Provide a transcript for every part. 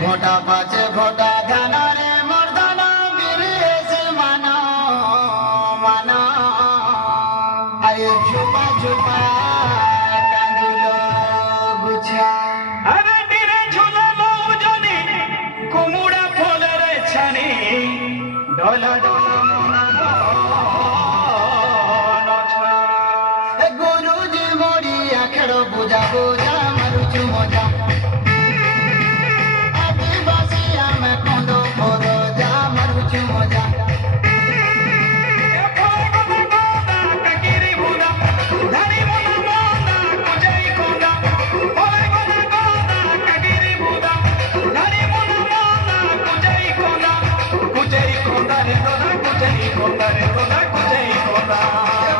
ভোটা পাচ্ছে ভোটা ধানরে মর্দান বিরিয়েছে মানো মানো আরে ঝুপা ঝুপা কাঁদিল গুছা আরে নিরে ঝুলালো জনি কুমুড়া ফলের ছানি ডল ডল গুরুজি মরিয়া খেড় বুঝা বুঝা মারুছু মজা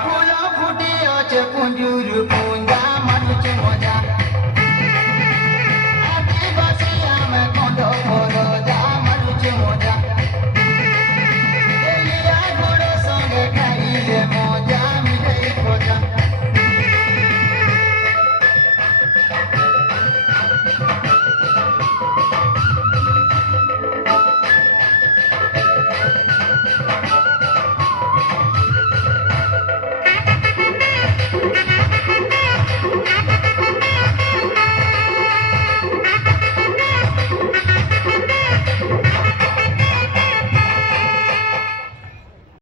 ফুল ফুটি আছে পুঞ্জুর